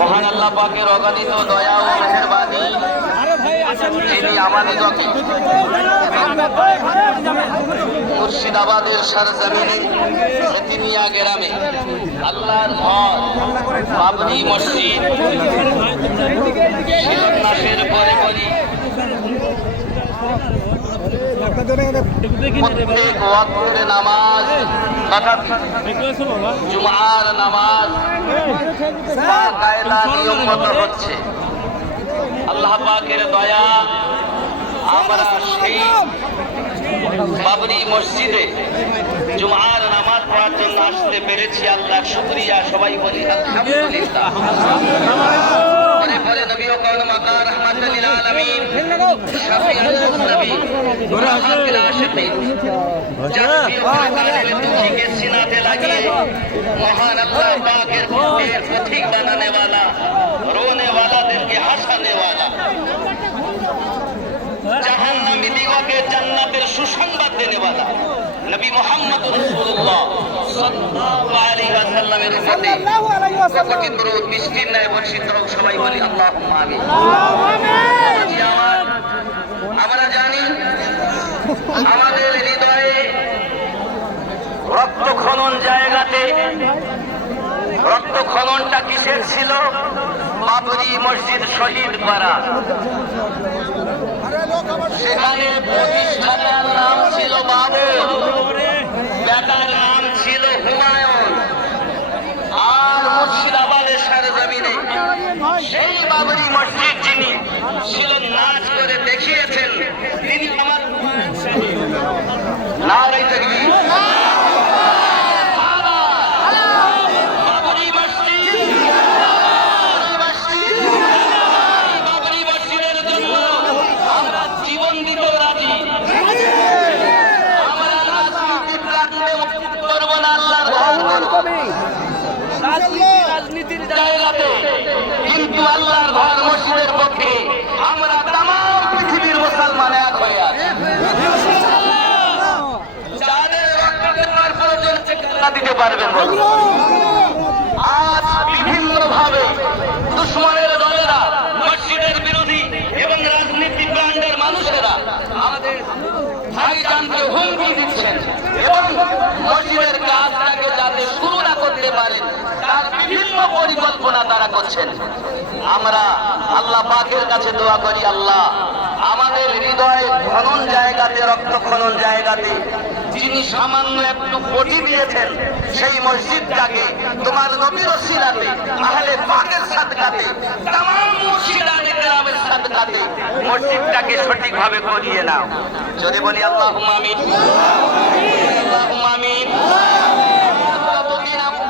মহান আল্লাহ পাকের অগণিত দয়া ও মেহেরবানি যিনি আমাদিগকে মুর্শিদাবাদের সরজমিনে সেতিনিয়া গ্রামে আল্লাহর ঘর বাবরি মসজিদ শিলান্যাসের পরে পরই প্রত্যেক ওয়াক্তের নামাজ জুমার নামাজ কায়দা নিয়ম মতো হচ্ছে। আল্লাহ পাকের দয়া আমরা সেই বাবরি মসজিদে জুমার নামাজ পড়ার জন্য আসতে পেরেছি। আল্লাহ শুকরিয়া, সবাই বলি আলহামদুলিল্লাহ। পরে নবী ও কাওন মাকা রাহমাতুল লিল আলামিন শাফিউল নবী রাহমাতুল আশিকিন জান্নাতি দুঃখীকে সিনাতে লাগিয়ে মহান আল্লাহ পাকের পথের পথিক বানানে वाला, रोने वाला दिलকে হাসানে वाला, জাহান্নামী দিগকে জান্নাতের সুসংবাদ দেনে वाला নবী মুহাম্মদ রাসূলুল্লাহ সাল্লাল্লাহু আলাইহি ওয়াসাল্লামের উপরে কোটি দরুদ বৃষ্টির ন্যায় বর্ষিত হোক। সবাই বলি আল্লাহুম্মা আমিন। আমরা জানি আমাদের হৃদয়ে রক্ত খনন জায়গাতে রক্ত খননটা কিসের ছিল? বাবরি মসজিদ শহীদ করা। সেখানে প্রতিষ্ঠাতার নাম ছিল বাবর, বেটার নাম ছিল হুমায়ুন। আর মুর্শিদাবাদের সরজমিনে সেই বাবরি মসজিদ যিনি ছিলেন নাচ করে দেখিয়েছেন, তিনি আমার নারায়ে তাকবীর। রাজনীতির জায়গাতে কিন্তু আল্লাহর ঘর মসজিদের পক্ষে আমরা তাম পৃথিবীর মুসলমান এক হয়ে আছি। যাদের রক্ত দেওয়ার প্রয়োজন দিতে পারবেন বলুন। আজ বিভিন্ন ভাবে দুশ্মনের দলেরা, মসজিদের বিরোধী এবং রাজনীতি ব্র্যান্ডের মানুষেরা আমাদের ভাইজানকে হুমকি দিচ্ছেন এবং মসজিদের কাজটাকে যাতে শুরু না করতে পারে তার বিভিন্ন পরিকল্পনা তারা করছেন। আমরা আল্লাহ পাকের কাছে দোয়া করি, আল্লাহ আমাদের হৃদয়ে খনন জায়গাতে, রক্ত খনন জায়গাতে যিনি সামান্য একটু বটি দিয়েছেন, সেই মসজিদটাকে তোমার নবীর ওসিলাতে, আহলে পাকের সাদকাতে, তামাম মুর্শিদাবাদ গ্রামের সাদকাতে মসজিদটাকে সঠিকভাবে করিয়ে নাও। যদি বলি আল্লাহুম্মা আমিন, আল্লাহুম্মা আমিন।